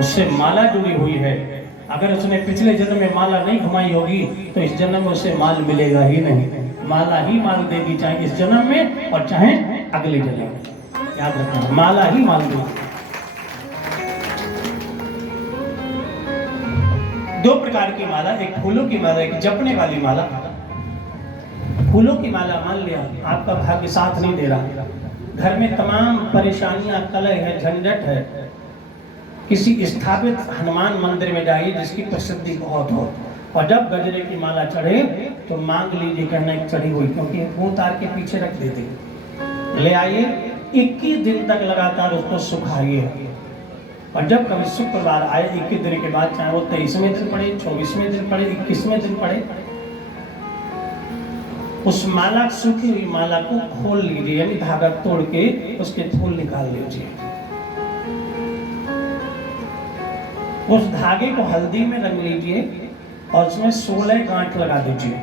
उससे माला जुड़ी हुई है। अगर उसने पिछले जन्म में माला नहीं घुमाई होगी तो इस जन्म में उसे माल मिलेगा ही नहीं। माला ही माल देगी, चाहे इस जन्म में और चाहे अगले जन्म में। याद रखना, माला ही माल देगी। दो प्रकार की माला, एक फूलों की माला, एक जपने वाली माला। फूलों की माला मान लिया आपका भाग्य साथ नहीं दे रहा, घर में तमाम परेशानियां, कलह है, झंझट है, किसी स्थापित हनुमान मंदिर में जाइए जिसकी प्रसिद्धि बहुत हो, और जब गजरे की माला चढ़े तो मांग लीजिए कहना चढ़ी हुई, क्योंकि वो तार के पीछे रख देते, ले आइए 21 दिन तक लगातार उसको सुखाइए, और जब कभी शुक्रवार आए 21 दिन के बाद, चाहे वो 23वें दिन पड़े, 24वें दिन पड़े, 21वें दिन पड़े, उस माला, सूखी हुई माला को खोल लीजिए, यानी धागा तोड़ के उसके फूल निकाल लीजिए। उस धागे को हल्दी में रंग लीजिए और उसमें 16 गांठ लगा दीजिए।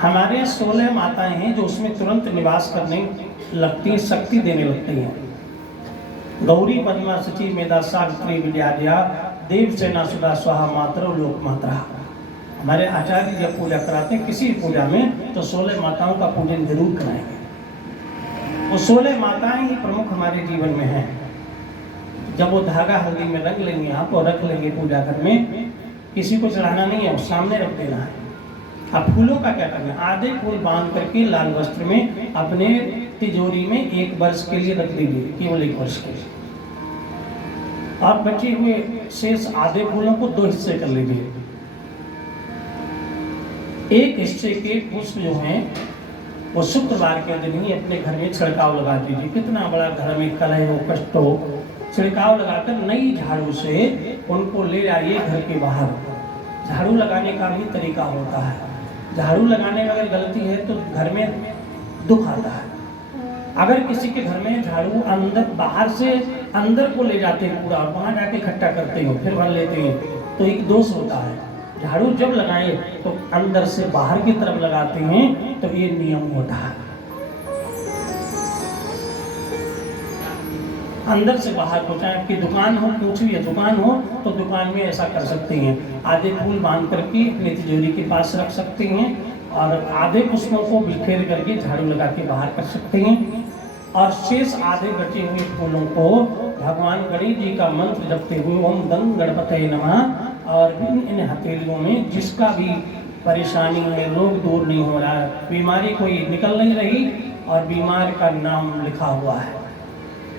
हमारे 16 माताएं हैं जो उसमें तुरंत निवास करने लगती हैं, शक्ति देने लगती हैं। गौरी, पद्मा, सची, मेधा, सावित्री, विद्याद्या, देवसेना, सुधा, स्वाहा, मातरो, लोक मात्रा। हमारे आचार्य जब पूजा कराते हैं किसी पूजा में तो 16 माताओं का पूजन जरूर कराएंगे। वो 16 माताएं ही प्रमुख हमारे जीवन में हैं। जब वो धागा हल्दी में रंग लेंगे आप और रख लेंगे पूजा घर में, किसी को चढ़ाना नहीं है, सामने रख देना है। अब फूलों का क्या करना है, आधे फूल बांध करके लाल वस्त्र में अपने तिजोरी में 1 वर्ष के लिए रख दीजिए, केवल 1 वर्ष के लिए। आप बचे हुए शेष आधे फूलों को 2 हिस्से कर लीजिए। एक हिस्से के पुष्प जो हैं वो शुक्रवार के दिन ही अपने घर में छिड़काव लगा दीजिए। कितना बड़ा घर में कलह हो, कष्ट हो, छिड़काव लगाकर नई झाड़ू से उनको ले आइए घर के बाहर। झाड़ू लगाने का भी तरीका होता है। झाड़ू लगाने में अगर गलती है तो घर में दुख आता है। अगर किसी के घर में झाड़ू अंदर, बाहर से अंदर को ले जाते हैं पूरा, वहां जाके इकट्ठा करते हो फिर भर लेते हैं, तो एक दोष होता है। झाड़ू जब लगाए तो अंदर से बाहर की तरफ लगाते हैं, तो ये नियम होता है। अंदर से बाहर को, चाहे आपकी दुकान हो, कुछ भी है, दुकान हो तो दुकान में ऐसा कर सकते हैं। आधे फूल बांध करके अपनी तिजोरी के पास रख सकते हैं और आधे पुष्पों को बिखेर करके झाड़ू लगा के बाहर कर सकते हैं, और शेष आधे बचे हुए फूलों को भगवान गणेश जी का मंत्र जपते हुए ओम गंग गणपतये नमः, और इन हथेलियों में जिसका भी परेशानी है, रोग दूर नहीं हो रहा है, बीमारी कोई निकल नहीं रही और बीमार का नाम लिखा हुआ है,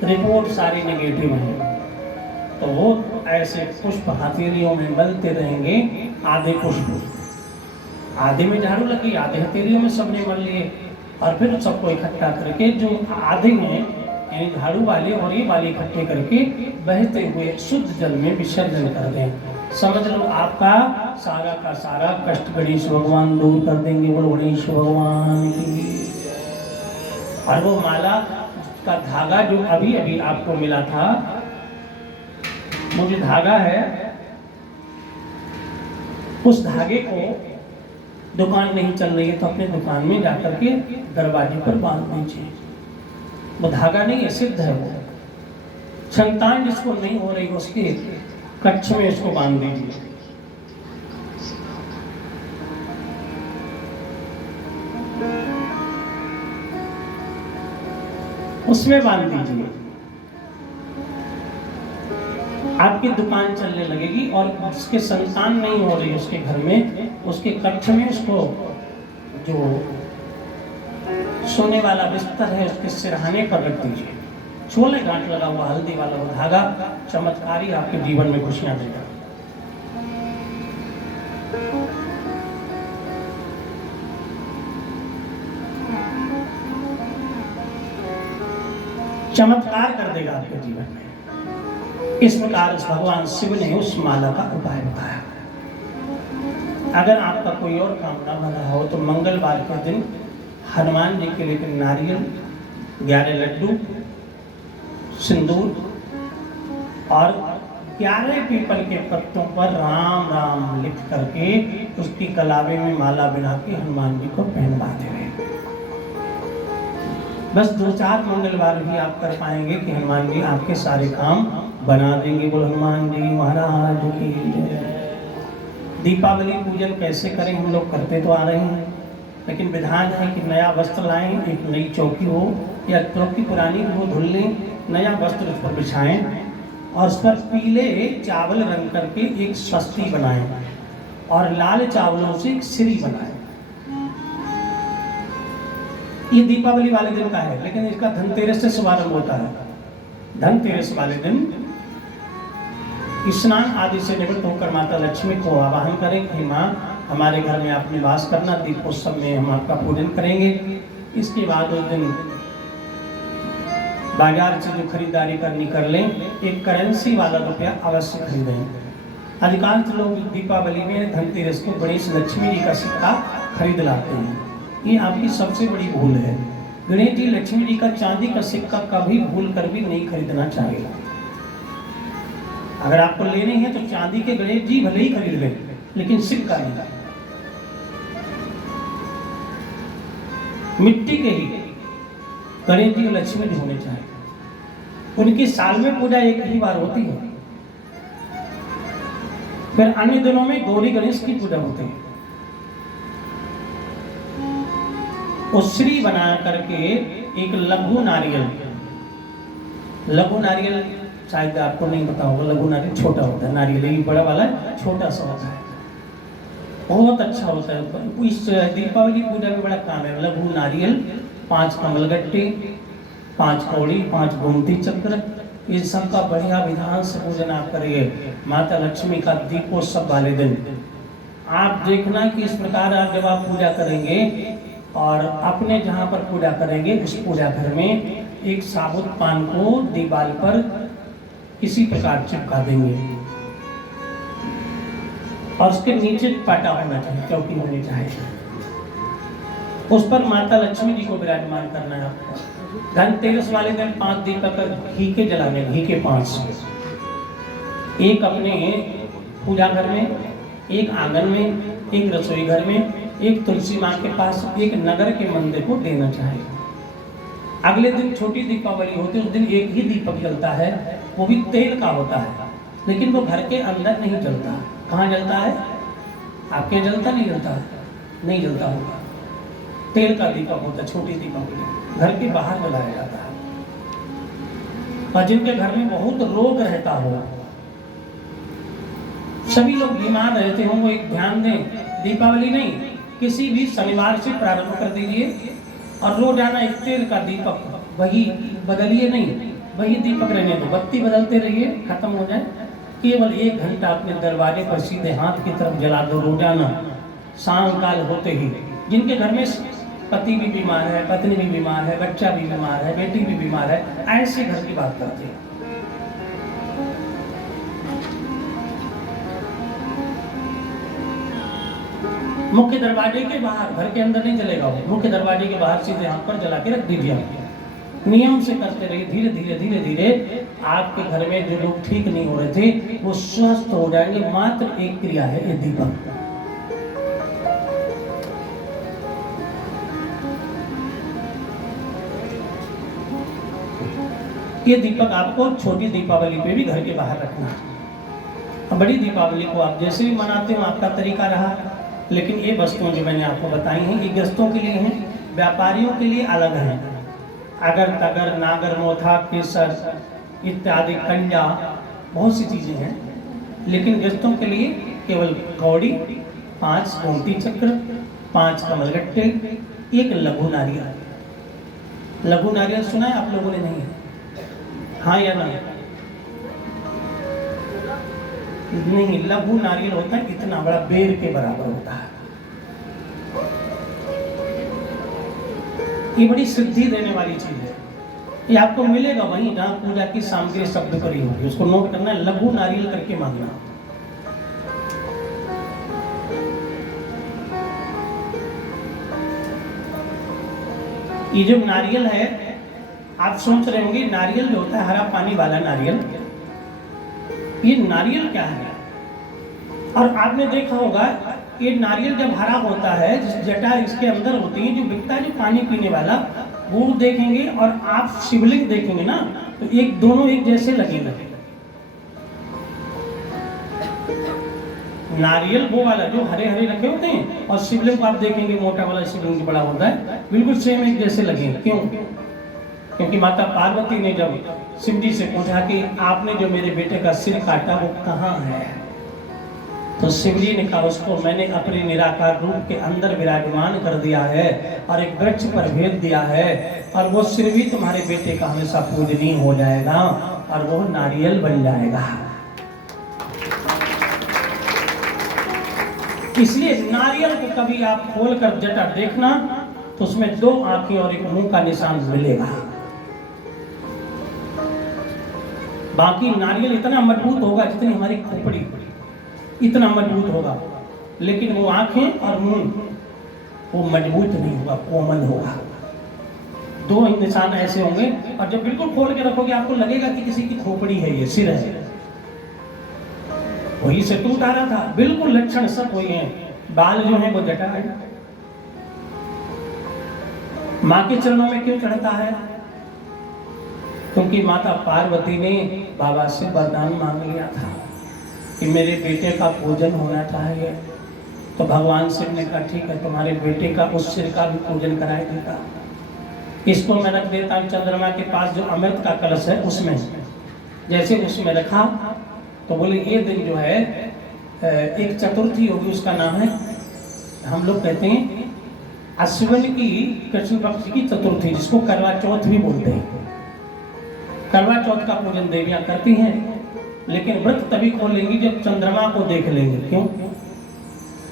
रिपोर्ट सारी नेगेटिव है, तो वो ऐसे पुष्प हथेलियों में मलते रहेंगे। आधे पुष्प, आधे में झाड़ू लगी, आधे हथेलियों में सबने मल लिए, और फिर सबको इकट्ठा करके जो आधे हैं यानी झाड़ू वाले और ये वाले इकट्ठे करके बहते हुए शुद्ध जल में विसर्जन कर दें। समझ लो आपका सारा का सारा कष्ट गणेश भगवान दूर कर देंगे। बोलो गणेश भगवान की। और वो माला का धागा जो अभी अभी आपको मिला था, वो जो धागा है, उस धागे को, दुकान नहीं चल रही है तो अपने दुकान में जाकर के दरवाजे पर बांध दीजिए। वो धागा नहीं है, सिद्ध है वो। संतान जिसको नहीं हो रही उसके कक्ष में इसको बांध दीजिए। उसमें बांध दीजिए। आपकी दुकान चलने लगेगी, और उसके संतान नहीं हो रही उसके घर में, उसके कक्ष में उसको जो सोने वाला बिस्तर है उसके सिरहाने पर रख दीजिए। 16 गांठ लगा हुआ हल्दी वाला वो धागा चमत्कारी आपके जीवन में खुशियां देगा। चमत्कार कर देगा आपके जीवन में। इस प्रकार भगवान शिव ने उस माला का उपाय बताया। अगर आपका कोई और काम ना बना हो तो मंगलवार के दिन हनुमान जी के लिए नारियल, 11 लड्डू, सिंदूर और 11 पीपल के पत्तों पर राम राम लिख करके उसकी कलावे में माला बना के हनुमान जी को पहनवा देंगे। बस 2-4 मंगलवार भी आप कर पाएंगे कि हनुमान जी आपके सारे काम बना देंगे। बोल हनुमान जी महाराज की जय। दीपावली पूजन कैसे करें, हम लोग करते तो आ रहे हैं, लेकिन विधान है कि नया वस्त्र लाएं, एक नई चौकी हो या चौकी पुरानी हो धुल लें, नया वस्त्र उस पर बिछाएं और उस पर पीले चावल रंग करके एक स्वस्ति बनाएं और लाल चावलों से एक श्री बनाएं। ये दीपावली वाले दिन का है, लेकिन इसका धनतेरस से शुभारंभ होता है। धनतेरस वाले दिन स्नान आदि से निवृत्त होकर माता लक्ष्मी को आवाहन करें कि माँ हमारे घर में आप निवास करना, दीपोत्सव में हम आपका पूजन करेंगे। इसके बाद उस दिन बाजार से जो खरीदारी करनी कर लें, एक करेंसी वाला रुपया अवश्य खरीदें। अधिकांश लोग दीपावली में धनतेरस को गणेश लक्ष्मी जी का सिक्का खरीद लाते हैं, ये आपकी सबसे बड़ी भूल है। गणेश जी लक्ष्मी जी का चांदी का सिक्का कभी भूल कर भी नहीं खरीदना चाहिए। अगर आपको लेने हैं तो चांदी के गणेश जी भले ही खरीद लें, लेकिन सिक्का नहीं। मिट्टी के ही गणेश जी और लक्ष्मी जी होने चाहिए। उनकी साल में पूजा एक ही बार होती है, फिर अन्य दिनों में गौरी गणेश की पूजा होती है। श्री बना करके एक लघु नारियल, लघु नारियल शायद आपको नहीं पता होगा, लघु नारियल छोटा होता है, नारियल ये बड़ा वाला छोटा सा होता है, बहुत अच्छा होता है। इस दीपावली पूजा में बड़ा काम है। लघु नारियल, 5 कमलगट्टे, 5 कौड़ी, 5 गोमती चक्र, इस सब का बढ़िया विधान से पूजन आप करिए। माता लक्ष्मी का दीपोत्सव वाले दिन आप देखना कि इस प्रकार आप जब आप पूजा करेंगे और अपने जहाँ पर पूजा करेंगे उस पूजा घर में एक साबुत पान को दीवार पर किसी प्रकार चिपका देंगे और उसके नीचे पाटा होना चाहिए, चौकी होनी चाहिए, उस पर माता लक्ष्मी जी को विराजमान करना है आपको। धनतेरस वाले दिन 5 दीपक घी के जलाने, घी के 5, एक अपने पूजा घर में, एक आंगन में, एक रसोई घर में, एक तुलसी माँ के पास, एक नगर के मंदिर को देना चाहिए। अगले दिन छोटी दीपावली होती है, उस दिन एक ही दीपक जलता है, वो भी तेल का होता है, लेकिन वो घर के अंदर नहीं जलता। कहाँ जलता है? आपके जलता नहीं जलता है? नहीं जलता होगा। तेल का दीपक होता है, छोटी दीपावली घर के बाहर जलाया जाता है। और जिनके घर में बहुत रोग रहता हो, सभी लोग बीमार रहते हों, वो एक ध्यान दें, दीपावली नहीं किसी भी शनिवार से प्रारंभ कर दीजिए और रोजाना एक तेल का दीपक, वही बदलिए नहीं, वही दीपक रहने दो, बत्ती बदलते रहिए, खत्म हो जाए। केवल 1 घंटा अपने दरवाजे पर सीधे हाथ की तरफ जला दो रोजाना, शाम काल होते ही। जिनके घर में पति भी बीमार है, पत्नी भी बीमार है, बच्चा भी बीमार है, बेटी भी बीमार है, ऐसे घर की बात करते हैं। मुख्य दरवाजे के बाहर, घर के अंदर नहीं जलेगा वो, मुख्य दरवाजे के बाहर सीधे हाथ पर जला के रख दीजिए। नियम से करते रहिए, धीरे धीरे धीरे धीरे आपके घर में जो लोग ठीक नहीं हो रहे थे वो स्वस्थ हो जाएंगे। मात्र एक क्रिया है ये दीपक। ये दीपक आपको छोटी दीपावली पे भी घर के बाहर रखना है। बड़ी दीपावली को आप जैसे भी मनाते हो आपका तरीका रहा, लेकिन ये वस्तुएं जो मैंने आपको बताई हैं ये गृहस्थों के लिए हैं, व्यापारियों के लिए अलग हैं। अगर तगर, नागर, मोथा, केसर इत्यादि, कंजा, बहुत सी चीज़ें हैं, लेकिन गृहस्थों के लिए केवल कौड़ी, 5 गोमती चक्र, 5 कमलगट्टे, एक लघु नारियल। लघु नारियल सुना है आप लोगों ने? नहीं? हाँ या ना? नहीं, लघु नारियल होता है इतना बड़ा, बेर के बराबर होता है। ये बड़ी सिद्धि देने वाली चीज है। ये आपको मिलेगा वहीं जहाँ पूजा की सामग्री शब्द करी होगी, उसको नोट करना है, लघु नारियल करके मांगना। ये जो नारियल है, आप सोच रहे होंगे नारियल जो होता है हरा पानी वाला नारियल, ये नारियल क्या है? और आपने देखा होगा ये नारियल जब हरा होता है, जिस जटा इसके अंदर होती है, जो बिकता है जो पानी पीने वाला, वो देखेंगे और आप शिवलिंग देखेंगे ना, तो दोनों एक जैसे लगेंगे। नारियल वो वाला जो हरे हरे रखे होते हैं, और शिवलिंग को आप देखेंगे मोटा वाला शिवलिंग बड़ा होता है, बिल्कुल सेम एक जैसे लगे। क्यों? क्योंकि माता पार्वती ने जब शिव जी से पूछा कि आपने जो मेरे बेटे का सिर काटा वो कहाँ है, तो शिव जी ने कहा उसको मैंने अपने निराकार रूप के अंदर विराजमान कर दिया है और एक वृक्ष पर भेज दिया है, और वो सिर भी तुम्हारे बेटे का हमेशा पूजनीय हो जाएगा और वो नारियल बन जाएगा। इसलिए नारियल को कभी आप खोलकर जटा देखना तो उसमें 2 आंखें और एक मुंह का निशान मिलेगा। बाकी नारियल इतना मजबूत होगा जितनी हमारी खोपड़ी, इतना मजबूत होगा, लेकिन वो आंखें और मुंह वो मजबूत नहीं होगा, कोमल होगा। 2 निशान ऐसे होंगे, और जब बिल्कुल खोल के रखोगे आपको लगेगा कि किसी की खोपड़ी है, ये सिर है। वही से टूट आ रहा था, बिल्कुल लक्षण सब वही हैं। बाल जो है वो जटा है। माँ के चरणों में क्यों चढ़ता है? क्योंकि माता पार्वती ने बाबा से वरदान मांग लिया था कि मेरे बेटे का पूजन होना चाहिए। तो भगवान शिव ने कहा ठीक है, तुम्हारे बेटे का उस सिर का भी पूजन कराया देगा। इसको मैं रख देता हूँ चंद्रमा के पास जो अमृत का कलश है उसमें। जैसे उसमें रखा तो बोले ये दिन जो है एक चतुर्थी होगी, उसका नाम है, हम लोग कहते हैं अश्विन की कृष्ण पक्ष की चतुर्थी, जिसको करवा चौथ भी बोलते हैं। करवा चौथ का पूजन देवियां करती हैं, लेकिन व्रत तभी खोलेंगी जब चंद्रमा को देख लेंगे। क्यों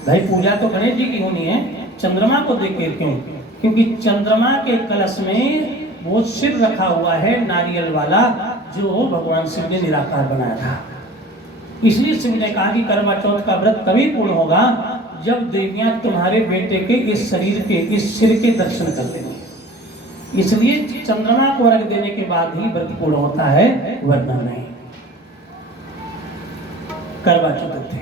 भाई? पूजा तो गणेश जी की होनी है, चंद्रमा को देख के क्यों? क्योंकि चंद्रमा के कलश में वो सिर रखा हुआ है नारियल वाला, जो भगवान शिव ने निराकार बनाया था। इसलिए शिव ने कहा कि करवा चौथ का व्रत तभी पूर्ण होगा जब देवियां तुम्हारे बेटे के इस शरीर के, इस सिर के दर्शन कर लेंगी। इसलिए चंद्रमा को अर्घ देने के बाद ही व्रत पूर्ण होता है, वरना नहीं। करवा चौथ थे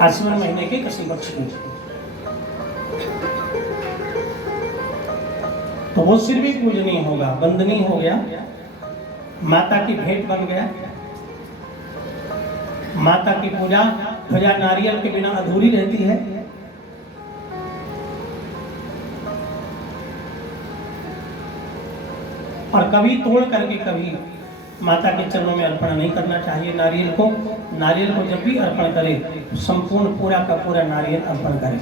आश्विन महीने के कृष्ण पक्ष की, तो वो सिर भी पूजनीय होगा, वंदनीय हो गया, माता की भेंट बन गया। माता की पूजा ध्वजा नारियल के बिना अधूरी रहती है। और कभी तोड़ करके कभी माता के चरणों में अर्पण नहीं करना चाहिए नारियल को। नारियल को जब भी अर्पण करे संपूर्ण पूरा का पूरा नारियल अर्पण करे।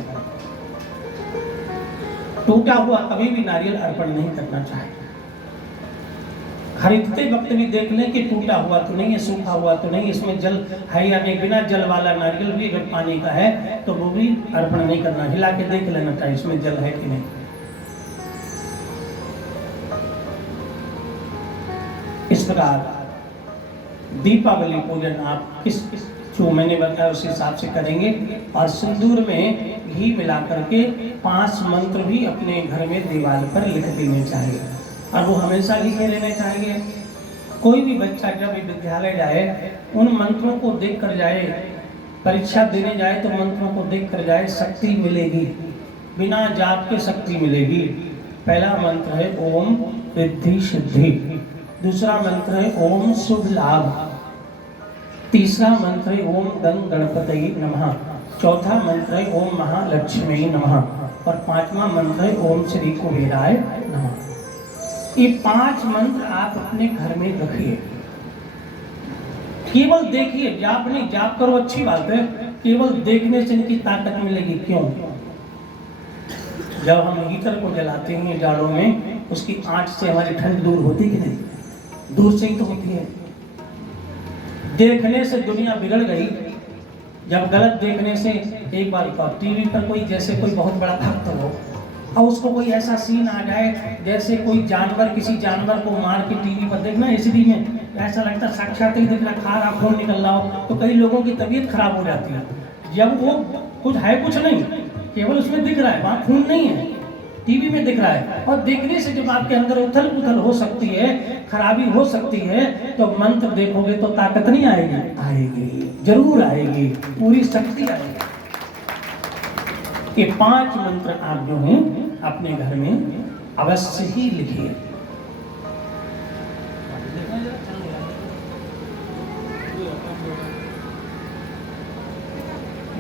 टूटा हुआ कभी भी नारियल अर्पण नहीं करना चाहिए। खरीदते वक्त भी देख लें कि टूटा हुआ तो नहीं है, सूखा हुआ तो नहीं, इसमें जल है या नहीं। बिना जल वाला नारियल भी अगर पानी का है तो वो भी अर्पण नहीं करना, हिला के देख लेना चाहिए इसमें जल है कि नहीं। इस प्रकार दीपावली पूजन आप किस जो मैंने बताया उस हिसाब से करेंगे। और सिंदूर में घी मिला करके 5 मंत्र भी अपने घर में दीवार पर लिख देने चाहिए, और वो हमेशा लिखे रहने चाहिए। कोई भी बच्चा जब विद्यालय जाए उन मंत्रों को देख कर जाए, परीक्षा देने जाए तो मंत्रों को देख कर जाए, शक्ति मिलेगी, बिना जाप के शक्ति मिलेगी। पहला मंत्र है ओम रिद्धि सिद्धि, दूसरा मंत्र है ओम शुभ लाभ, तीसरा मंत्र है ओम गंग गणपतये नमः, चौथा मंत्र है ओम महालक्ष्मी नमः, और 5वां मंत्र है ओम श्री कुबेराय नमः। ये 5 मंत्र आप अपने घर में रखिए। केवल देखिए, जाप नहीं, जाप करो अच्छी बात है, केवल देखने से इनकी ताकत मिलेगी। क्यों? जब हम हीटर को जलाते हैं जाड़ों में, उसकी आंच से हमारी ठंड दूर होती कि नहीं? दूर से ही तो होती है। देखने से दुनिया बिगड़ गई। जब गलत देखने से, एक बार टीवी पर कोई जैसे कोई बहुत बड़ा भक्त हो और उसको कोई ऐसा सीन आ जाए जैसे कोई जानवर, किसी जानवर को मार के टीवी पर देखना, एचडी में ऐसा लगता साक्षात ही दिख रहा, खा रहा, खून निकल रहा हो, तो कई लोगों की तबीयत खराब हो जाती है। जब वो कुछ है कुछ नहीं, केवल उसमें दिख रहा है, वहाँ खून नहीं है, टीवी में दिख रहा है, और देखने से जब आपके अंदर उथल पुथल हो सकती है, खराबी हो सकती है, तो मंत्र देखोगे तो ताकत नहीं आएगी? आएगी, जरूर आएगी, पूरी शक्ति आएगी। ये 5 मंत्र आप जो हैं अपने घर में अवश्य ही लिखिए।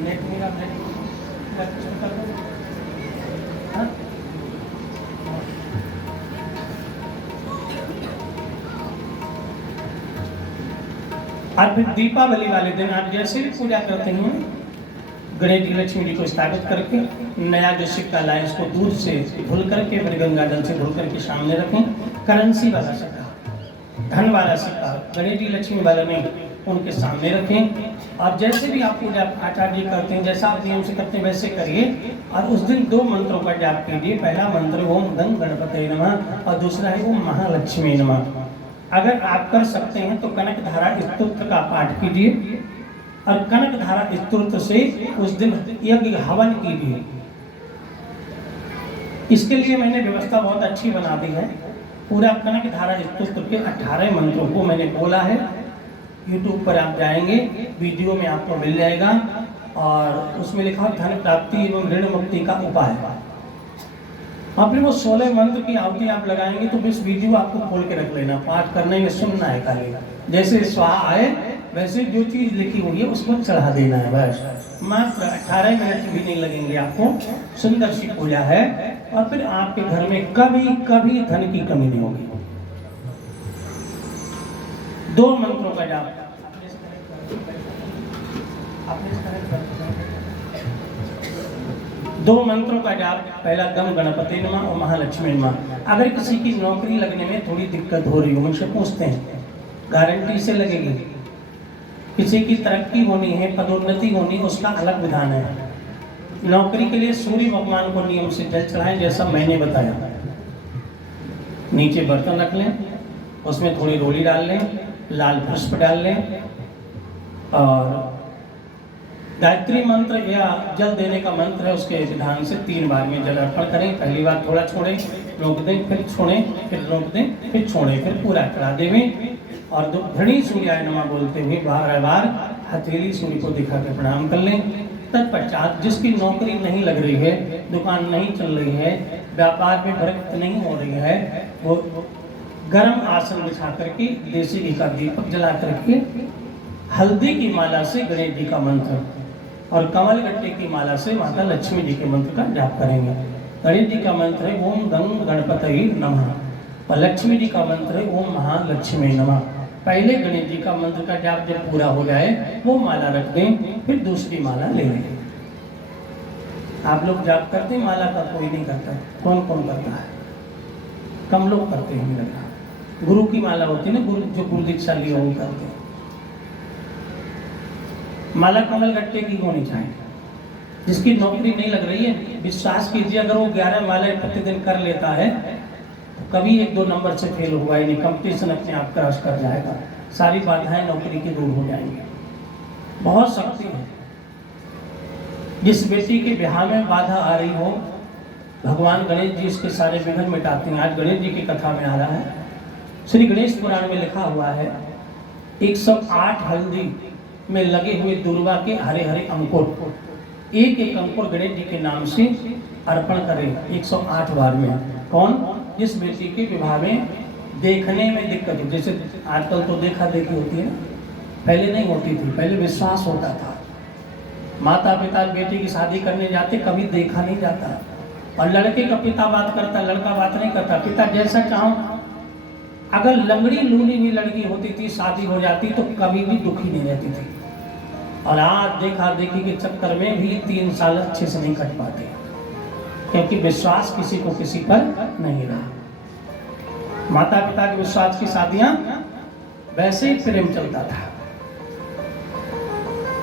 नेट मेरा नेट कर दो। हाँ? आज फिर दीपावली वाले दिन आप जैसे भी पूजा करते हैं, गणेश जी लक्ष्मी जी को स्थापित करके नया जो सिक्का लाए उसको दूध से धुल करके फिर गंगा जल से धुल करके सामने रखें। करेंसी वाला सिक्का, धन वाला सिक्का गणेश जी लक्ष्मी वाला नहीं, उनके सामने रखें। और जैसे भी आप पूजा आचार्य करते हैं, जैसा आप नियम से करते हैं वैसे करिए। और उस दिन 2 मंत्रों का जाप कीजिए। पहला मंत्र ओम गंग गणपतये नमः और दूसरा है ओम महालक्ष्मी नमः। अगर आप कर सकते हैं तो कनक धारा स्तोत्र का पाठ कीजिए और कनक धारा स्तोत्र से उस दिन यज्ञ हवन कीजिए। इसके लिए मैंने व्यवस्था बहुत अच्छी बना दी है। पूरा कनक धारा स्तोत्र के 18 मंत्रों को मैंने बोला है। YouTube पर आप जाएंगे, वीडियो में आपको मिल जाएगा और उसमें लिखा धन प्राप्ति एवं ऋण मुक्ति का उपाय। आपने वो 16 मंत्र की आहुति आप लगाएंगे तो इस वीडियो आपको खोल के रख लेना, पाठ करने में सुनना है खाली। जैसे स्वाहा आए वैसे जो चीज लिखी हुई है उसको चढ़ा देना है बस। मात्र 18 मिनट भी नहीं लगेंगे आपको। सुंदर सी पूजा है और फिर आपके घर में कभी कभी धन की कमी नहीं होगी। 2 मंत्रों का जाप दो मंत्रों का जाप। पहला गम गणपति नमः और महालक्ष्मी नमः। अगर किसी की नौकरी लगने में थोड़ी दिक्कत हो रही हो, मुझसे पूछते हैं, गारंटी से लगेगी। किसी की तरक्की होनी है, पदोन्नति होनी, उसका अलग विधान है। नौकरी के लिए सूर्य भगवान को नियम से जल चढ़ाएं जैसा मैंने बताया। नीचे बर्तन रख लें, उसमें थोड़ी रोली डाल लें, लाल पुष्प डाल लें और गायत्री मंत्र या जल देने का मंत्र है उसके विधान से 3 बार में जल अर्पण करें। पहली बार थोड़ा छोड़ें, रोक दें, फिर छोड़ें, फिर रोक दें, फिर छोड़ें, फिर पूरा करा देवें। और धनी सूर्याय नमः बोलते हुए बार बार हथेली सूर्य को दिखा के प्रणाम कर लें। तत्पश्चात जिसकी नौकरी नहीं लग रही है, दुकान नहीं चल रही है, व्यापार में प्रगति नहीं हो रही है, वो गर्म आसन बिछा करके देसी घी का दीपक जला करके हल्दी की माला से गणेश जी का मंत्र और कमल गट्टे की माला से माता लक्ष्मी जी के मंत्र का जाप करेंगे। गणेश जी का मंत्र है ओम गंग गणपतये नमः और लक्ष्मी जी का मंत्र है ओम महालक्ष्मी नमः। पहले गणेश जी का मंत्र का जाप जब पूरा हो जाए वो माला रख दें, फिर दूसरी माला ले लें। आप लोग जाप करते हैं, माला का कोई नहीं करता। कौन कौन करता है? कम लोग करते हैं, मुझे लगा। गुरु की माला होती है ना, गुरु जो गुरु दीक्षा लिया वो करते हैं। माला कमल गट्टे की होनी चाहिए। जिसकी नौकरी नहीं लग रही है, विश्वास कीजिए अगर वो 11 मालाएं प्रतिदिन कर लेता है तो कभी 1-2 नंबर से फेल हुआ ही नहीं। कंपटीशन अपने आप क्रॉस कर जाएगा, सारी बाधाएं नौकरी की दूर हो जाएंगी। बहुत शक्ति है। जिस बेटी के ब्याह में बाधा आ रही हो, भगवान गणेश जी इसके सारे विघ्न मिटाते हैं। आज गणेश जी की कथा में आ रहा है, श्री गणेश पुराण में लिखा हुआ है 108 हल्दी में लगे हुए दुर्वा के हरे हरे अंकुर, एक एक अंकुर गणेश जी के नाम से अर्पण करें 108 बार में। कौन? जिस बेटी के विवाह में देखने में दिक्कत हो, जैसे आजकल तो देखा देखी होती है, पहले नहीं होती थी। पहले विश्वास होता था। माता पिता बेटी की शादी करने जाते, कभी देखा नहीं जाता। और लड़के का पिता बात करता, लड़का बात नहीं करता। पिता जैसा चाहो, अगर लंगड़ी लूली हुई लड़की होती थी, शादी हो जाती तो कभी भी दुखी नहीं रहती थी। और आज देखा देखी के चक्कर में भी 3 साल अच्छे से नहीं कट पाते, क्योंकि विश्वास किसी को किसी पर नहीं रहा। माता पिता के विश्वास की शादियां वैसे ही प्रेम चलता था।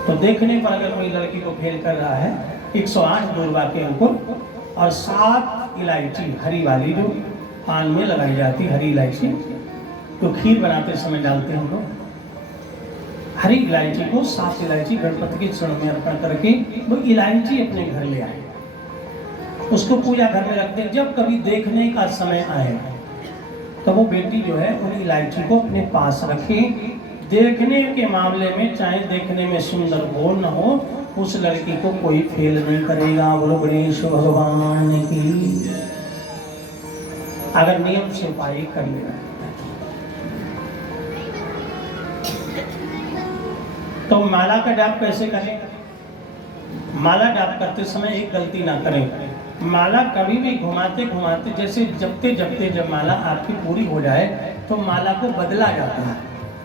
तो देखने पर अगर कोई लड़की को फेल कर रहा है, 108 दुर्वा के अंकुर और 7 इलायची हरी वाली, जो पान में लगाई जाती हरी इलायची, तो खीर बनाते समय डालते हैं हम लोग। हरी इलायची को 7 इलायची गणपति के चरण में अर्पण करके वो इलायची अपने घर ले आए, उसको पूजा घर में रख दे। जब कभी देखने का समय आए तो वो बेटी जो है उन इलायची को अपने पास रखे। देखने के मामले में चाहे देखने में सुंदर हो न हो, उस लड़की को कोई फेल नहीं करेगा। बोलो गणेश भगवान की। अगर नियम से उपाय कर लेना तो माला का जाप कैसे करें? माला जाप करते समय एक गलती ना करें, माला कभी भी घुमाते घुमाते जैसे जपते जपते जब माला आपकी पूरी हो जाए तो माला को बदला जाता है।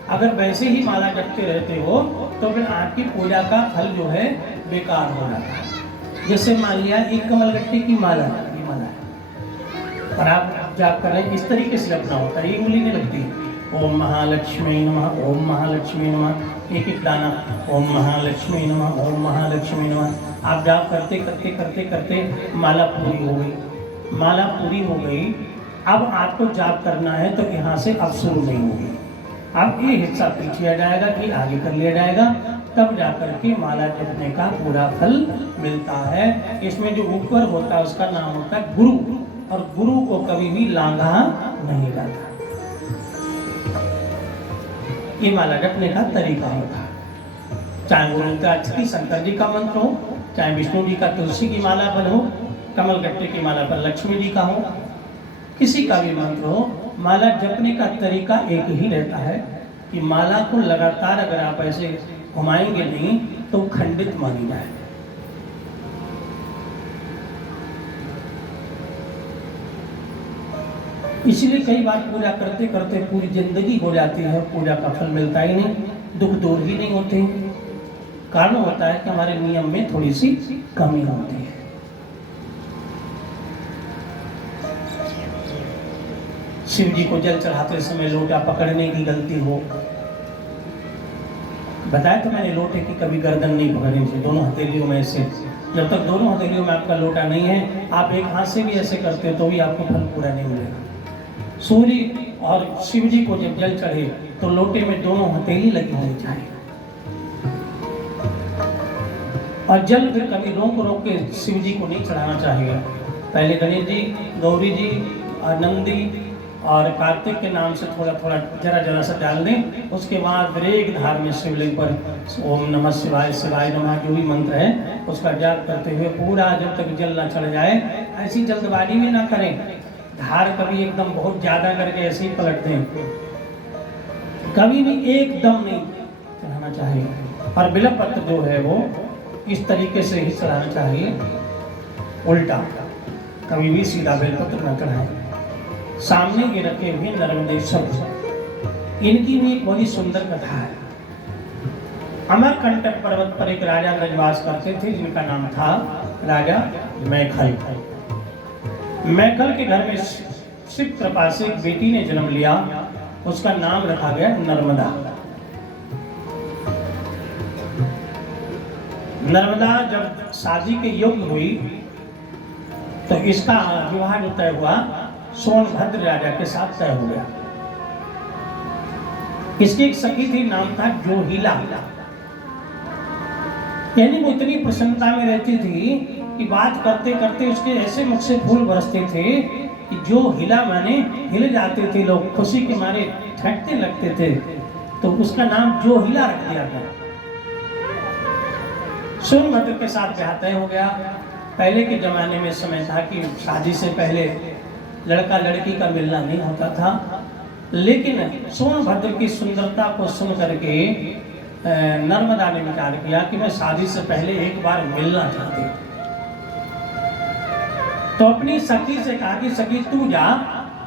अगर वैसे ही माला जपते रहते हो तो फिर आपकी पूजा का फल जो है बेकार हो जाता है। जैसे मान लिया एक कमलगट्टी की माला, ये माला है और आप जाप कर रहे हैं, इस तरीके से जपना होता है, ये उंगली नहीं लगती। ओम महालक्ष्मी नमः, ओम महालक्ष्मी नमः, एक एक दाना, ओम महालक्ष्मी नमः, ओम महालक्ष्मी नमः। आप जाप करते करते करते करते माला पूरी हो गई, माला पूरी हो गई। अब आपको जाप करना है तो यहाँ से अब शुरू नहीं होगी, अब ये हिस्सा पीछे आ जाएगा कि आगे कर लिया जाएगा, तब जाकर के माला जपने का पूरा फल मिलता है। इसमें जो ऊपर होता है उसका नाम होता है गुरु, और गुरु को कभी भी लांघा नहीं जाता। ये माला जपने का तरीका होता है, चाहे गुरु का श्री शंकर जी का मंत्र हो, चाहे विष्णु जी का तुलसी की माला पर हो, कमलगट्टे की माला पर लक्ष्मी जी का हो, किसी का भी मंत्र हो, माला जपने का तरीका एक ही रहता है कि माला को लगातार अगर आप ऐसे घुमाएंगे नहीं तो खंडित मानी जाए। इसलिए कई बार पूजा करते करते पूरी जिंदगी हो जाती है, पूजा का फल मिलता ही नहीं, दुख दूर ही नहीं होते। कारण होता है कि हमारे नियम में थोड़ी सी कमी होती है। शिव जी को जल चढ़ाते समय लोटा पकड़ने की गलती हो, बताया तो मैंने लोटे की कभी गर्दन नहीं पकड़नी चाहिए, दोनों हथेलियों में से। जब तक दोनों हथेलियों में आपका लोटा नहीं है, आप एक हाथ से भी ऐसे करते तो भी आपको फल पूरा नहीं मिलेगा। सूर्य और शिव जी को जब जल चढ़े तो लोटे में दोनों हथेली लगी होनी चाहिए, और जल फिर कभी रोक रोक के शिव जी को नहीं चढ़ाना चाहिए। पहले गणेश जी, गौरी जी, नंदी और कार्तिक के नाम से थोड़ा थोड़ा जरा जरा सा डाल दें, उसके बाद फिर एक धार में शिवलिंग पर ओम नमः शिवाय, शिवाय नमः जो भी मंत्र है उसका जाप करते हुए पूरा जब तक जल ना चढ़ जाए, ऐसी जल्दबाजी में ना करें, धार कभी एकदम बहुत ज्यादा करके ऐसे ही पलट दें, कभी भी एकदम नहीं चढ़ाना चाहिए। और बिल्व पत्र जो है वो इस तरीके से ही चढ़ाना चाहिए, उल्टा, कभी भी सीधा बेलपत्र न चढ़ाएं। सामने ये रखे हुए नर्मदेश्वर, इनकी भी एक बड़ी सुंदर कथा है। अमरकंटक पर्वत पर एक राजा निवास करते थे जिनका नाम था राजा मैखल। मैखल के घर में शिव कृपा से एक बेटी ने जन्म लिया, उसका नाम रखा गया नर्मदा। नर्मदा जब शादी के योग्य हुई तो इसका विवाह जो तय हुआ सोनभद्र राजा के साथ तय हो गया। इसकी एक सखी थी, नाम था जोहिला। यानी वो इतनी प्रसन्नता में रहती थी कि बात करते करते उसके ऐसे मुख से फूल बरसते थे कि जो हिला माने हिल जाते थे लोग, खुशी के मारे ठहरने लगते थे, तो उसका नाम जोहिला रख दिया गया। सोनभद्र के साथ ब्याह तय हो गया। पहले के जमाने में समय था कि शादी से पहले लड़का लड़की का मिलना नहीं होता था, लेकिन सोनभद्र की सुंदरता को सुन करके नर्मदा ने विचार किया कि मैं शादी से पहले एक बार मिलना चाहती। तो अपनी सखी से कहा कि सखी तू जा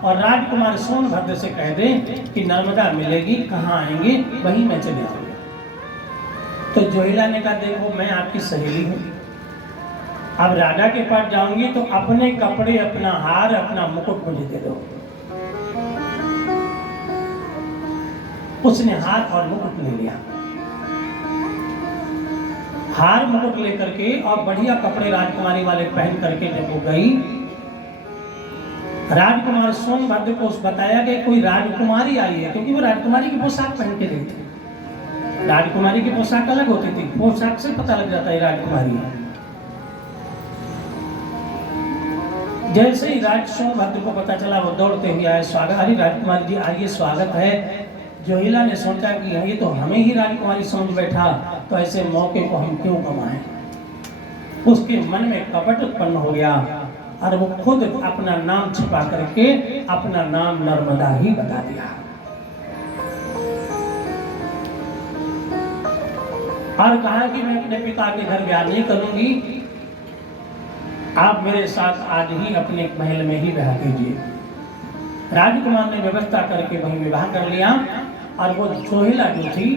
और राजकुमार सोनभद्र से कह दे कि नर्मदा मिलेगी, कहाँ आएंगे वहीं मैं चले आऊंगी। तो जोहिला ने कहा देखो मैं आपकी सहेली हूँ, अब राजा के पास जाऊंगी तो अपने कपड़े, अपना हार, अपना मुकुट मुझे दे दो। उसने हार और मुकुट ले लिया। हार मुकुट लेकर के और बढ़िया कपड़े राजकुमारी वाले पहन करके जब वो गई, राजकुमार सोनभद्र को बताया कि कोई राजकुमारी आई है, क्योंकि वो राजकुमारी की पोशाक पहन के गई थी। राजकुमारी की पोशाक अलग होती थी, पोशाक से पता लग जाता है राजकुमारी है। जैसे ही राज सोनभद्र को पता चला वो दौड़ते हुए आए, स्वागत, अरे राजकुमारी जी आइए, स्वागत है। जोहिला ने सोचा कि ये तो हमें ही राजकुमारी समझ बैठा, तो ऐसे मौके को हम क्यों गंवाएं। उसके मन में कपट उत्पन्न हो गया और वो खुद अपना नाम छिपा करके अपना नाम नर्मदा ही बता दिया। और कहा कि मैं अपने पिता के घर ब्याह नहीं करूंगी, आप मेरे साथ आज ही अपने महल में ही ब्याह कीजिए। राजकुमार ने व्यवस्था करके वहीं विवाह कर लिया और वो सोहिला जो थी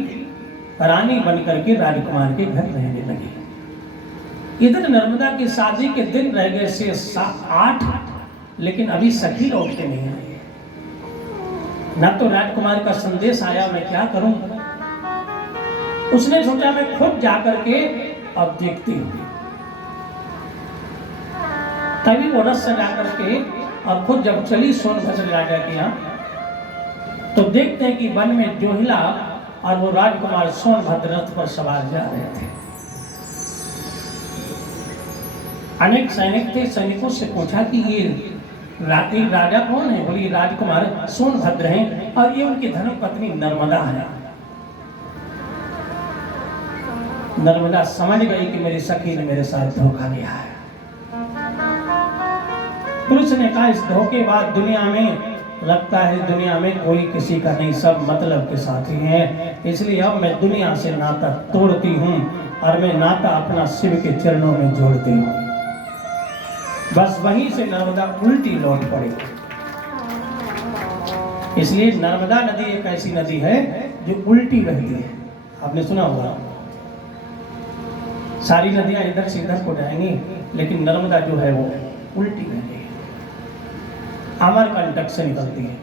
रानी बनकर के राजकुमार के घर रहने लगी। इधर नर्मदा की शादी के दिन रह गए से 8, लेकिन अभी सखी लौटते नहीं आए। न तो राजकुमार का संदेश आया, मैं क्या करूं। उसने सोचा मैं खुद जाकर के अब देखती हूं। तभी वो रथ सजा करके और खुद जब चली सोनभद्र राजा के यहाँ, तो देखते हैं कि वन में जोहिला और वो राजकुमार सोनभद्र रथ पर सवार जा रहे थे। अनेक सैनिक थे, सैनिकों से पूछा कि ये राजा कौन है? बोली राजकुमार सोनभद्र हैं और ये उनकी धर्मपत्नी नर्मदा है। नर्मदा समझ गई कि मेरी सखी ने मेरे साथ धोखा किया है। पुरुष ने कहा इस धोखे बाद दुनिया में लगता है दुनिया में कोई किसी का नहीं, सब मतलब के साथी हैं, इसलिए अब मैं दुनिया से नाता तोड़ती हूँ और मैं नाता अपना शिव के चरणों में जोड़ती हूँ। बस वहीं से नर्मदा उल्टी लौट पड़ी। इसलिए नर्मदा नदी एक ऐसी नदी है जो उल्टी बहती है। आपने सुना होगा सारी नदियां इधर से इधर को जाएंगी, लेकिन नर्मदा जो है वो उल्टी बहती है, अमरकंटक से निकलती है।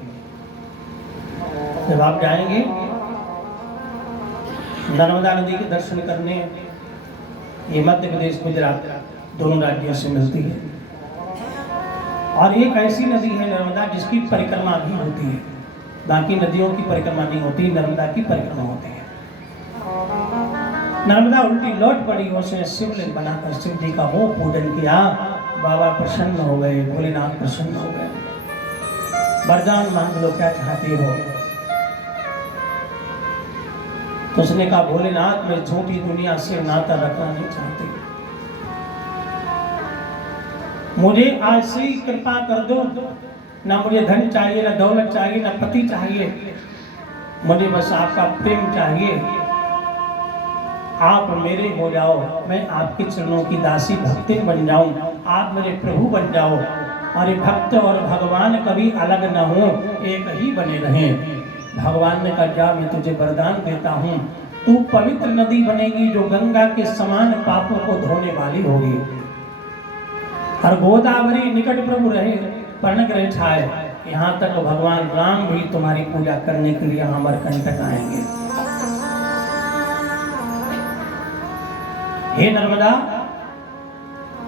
जब आप जाएंगे नर्मदा नदी के दर्शन करने, ये मध्य प्रदेश गुजरात दोनों राज्यों से मिलती है और एक ऐसी नदी है नर्मदा जिसकी परिक्रमा भी होती है। बाकी नदियों की परिक्रमा नहीं होती, नर्मदा की परिक्रमा होती है। नर्मदा उल्टी लौट पड़ी, उसने शिवलिंग बनाकर शिव जी का वो पूजन किया। बाबा प्रसन्न हो गए, भोलेनाथ प्रसन्न हो गए। वरदान मांग लो, क्या चाहती हो? तो उसने कहा भोलेनाथ मैं झूठी दुनिया से नाता रखना नहीं चाहती, मुझे आज से कृपा कर दो। ना मुझे धन चाहिए, ना दौलत चाहिए, ना पति चाहिए, मुझे बस आपका प्रेम चाहिए। आप मेरे हो जाओ, मैं आपके चरणों की दासी भक्तिन बन जाऊं, आप मेरे प्रभु बन जाओ और ये भक्त और भगवान कभी अलग न हो, एक ही बने रहें। भगवान ने कहा जा मैं तुझे वरदान देता हूँ, तू पवित्र नदी बनेगी जो गंगा के समान पापों को धोने वाली होगी। और गोदावरी निकट प्रभु रहे पर्ण ग्रह छाए, यहाँ तक भगवान राम भी तुम्हारी पूजा करने के लिए अमरकंटक आएंगे। हे नर्मदा,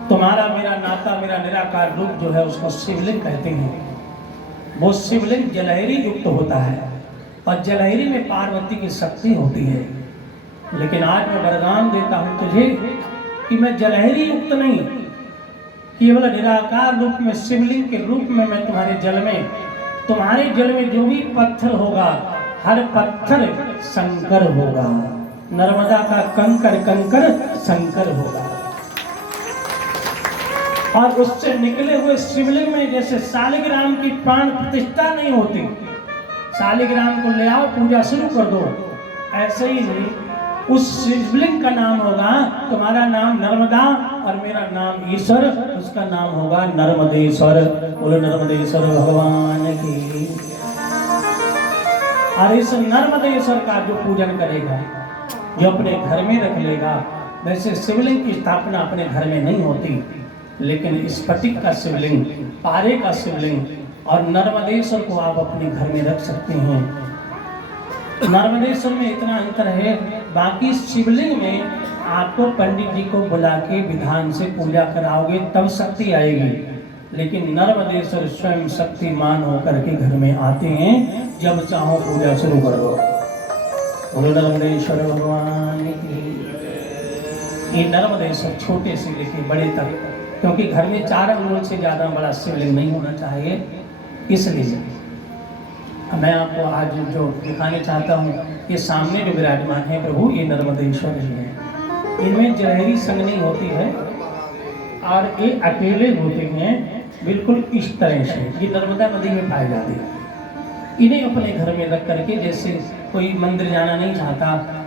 तुम्हारा मेरा नाता, मेरा निराकार रूप जो है उसको शिवलिंग कहते हैं। वो शिवलिंग जलहरी युक्त होता है और जलहरी में पार्वती की शक्ति होती है। लेकिन आज मैं वरदान देता हूं तुझे कि मैं जलहरी युक्त नहीं, केवल निराकार रूप में शिवलिंग के रूप में मैं तुम्हारे जल में जो भी पत्थर होगा, हर पत्थर शंकर होगा। नर्मदा का कंकर कंकर शंकर होगा। और उससे निकले हुए शिवलिंग में जैसे शालिग्राम की प्राण प्रतिष्ठा नहीं होती, शालिग्राम को ले आओ पूजा शुरू कर दो, ऐसे ही नहीं उस शिवलिंग का नाम होगा, तुम्हारा नाम नर्मदा और मेरा नाम ईश्वर, उसका नाम होगा नर्मदेश्वर। बोलो नर्मदेश्वर भगवान की। और इस नर्मदेश्वर का जो पूजन करेगा, जो अपने घर में रख लेगा, वैसे शिवलिंग की स्थापना अपने घर में नहीं होती, लेकिन स्फटिक का शिवलिंग, पारे का शिवलिंग और नर्मदेश्वर को आप अपने घर में रख सकते हैं। नर्मदेश्वर में इतना अंतर है, बाकी शिवलिंग में आपको पंडित जी को बुला के विधान से पूजा कराओगे तब शक्ति आएगी, लेकिन नर्मदेश्वर स्वयं शक्तिमान होकर के घर में आते हैं, जब चाहो पूजा शुरू कर दो। बोलो नर्मदेश्वर भगवान की। ये नर्मदेश्वर छोटे से लेके बड़े तक, क्योंकि घर में 4 अंगुल से ज़्यादा बड़ा शिवलिंग नहीं होना चाहिए, इसलिए मैं आपको आज जो दिखाने चाहता हूँ, ये सामने जो विराजमान है प्रभु, ये नर्मदेश्वर ही है। इनमें जलहरी संग नहीं होती है और ये अकेले होते हैं, बिल्कुल इस तरह से। ये नर्मदा नदी में पाए जाते हैं। इन्हें अपने घर में रख करके जैसे कोई मंदिर जाना नहीं चाहता,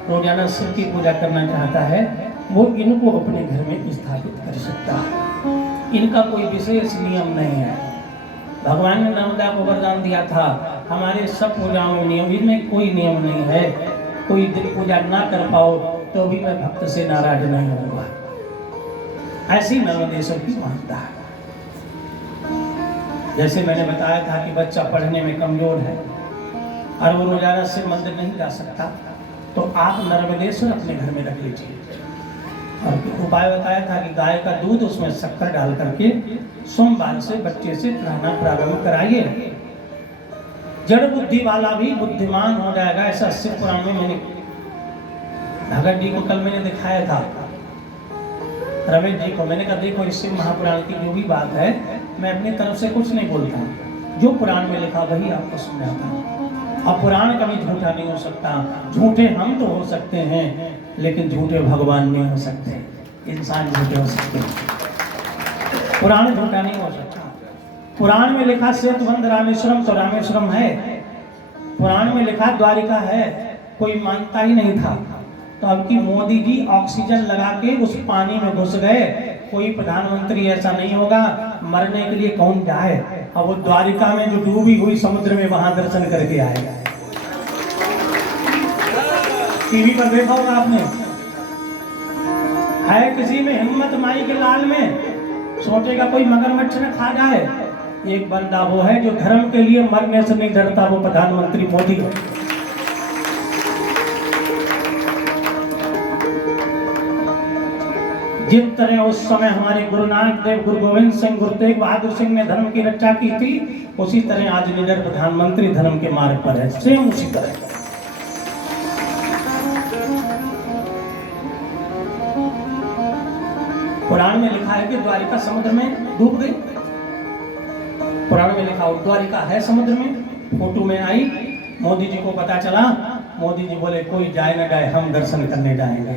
रोजाना शिव की पूजा करना चाहता है, वो इनको अपने घर में स्थापित कर सकता है। इनका कोई विशेष नियम नहीं है। भगवान ने नर्मदा को वरदान दिया था, हमारे सब पूजाओं में नियम, इनमें कोई नियम नहीं है। कोई दिन पूजा ना कर पाओ तो भी मैं भक्त से नाराज नहीं होऊंगा। ऐसी नर्मदेश्वर की मान्यता है। जैसे मैंने बताया था कि बच्चा पढ़ने में कमजोर है और वो रोजाना शिव मंदिर नहीं जा सकता, तो आप नर्मदेश्वर अपने घर में रख लीजिए। और उपाय बताया था कि गाय का दूध, उसमें शक्कर डाल करके सोमवार से बच्चे से पिलाना प्रारंभ कराइए। जड़ बुद्धि वाला भी बुद्धिमान हो जाएगा, ऐसा शिव पुराण में मैंने भगत जी को कल मैंने दिखाया था, रमेश जी को। मैंने कहा देखो इस शिव महापुराण की जो भी बात है, मैं अपनी तरफ से कुछ नहीं बोलता, जो पुराण में लिखा वही आपको सुनाता हूँ। अब पुराण कभी झूठा नहीं हो सकता। झूठे हम तो हो सकते हैं, लेकिन झूठे भगवान नहीं हो सकते। इंसान झूठे हो सकते हैं, पुराण झूठा नहीं हो सकता। पुराण में लिखा सेतुबंध रामेश्वरम, तो रामेश्वरम है। पुराण में लिखा द्वारिका है, कोई मानता ही नहीं था। तो अब की मोदी जी ऑक्सीजन लगा के उस पानी में घुस गए। कोई प्रधानमंत्री ऐसा नहीं होगा, मरने के लिए कौन जाए। अब वो द्वारिका में जो डूबी हुई समुद्र में, वहां दर्शन करके आएगा। टीवी पर देखा होगा आपने, है किसी में हिम्मत माई के लाल में, सोचेगा कोई मगरमच्छ न खा जाए। एक बंदा वो है जो धर्म के लिए मरने से नहीं डरता, वो प्रधानमंत्री मोदी है। जिस तरह उस समय हमारे गुरु नानक देव, गुरु गोविंद सिंह, गुरु तेग बहादुर सिंह ने धर्म की रक्षा की थी, उसी तरह आज निडर प्रधानमंत्री धर्म के मार्ग पर है, सेम उसी तरह। पुराण में लिखा है कि द्वारिका समुद्र में डूब गई। पुराण में लिखा द्वारिका है समुद्र में, फोटो में आई। मोदी जी को पता चला, मोदी जी बोले कोई जाए ना जाए, हम दर्शन करने जाएंगे।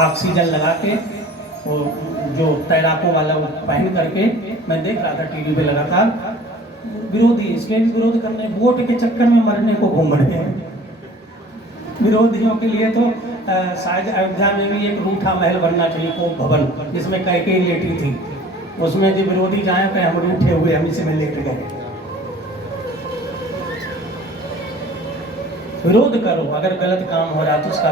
ऑक्सीजन लगा के, वो जो तैराकों वाला वो पहन करके, मैं देख रहा था टीवी पे लगातार, विरोधी इसके विरोध करने, वोट के चक्कर में मरने को घूम रहे हैं। विरोधियों के लिए तो शायद अयोध्या में भी एक रूठा महल बनना चाहिए, कोप भवन, जिसमें कैकेयी लेटी थी। उसमें जो विरोधी जाए कहे हम रूठे हुए, हम इसी में लेट गए। विरोध करो, अगर गलत काम हो रहा तो उसका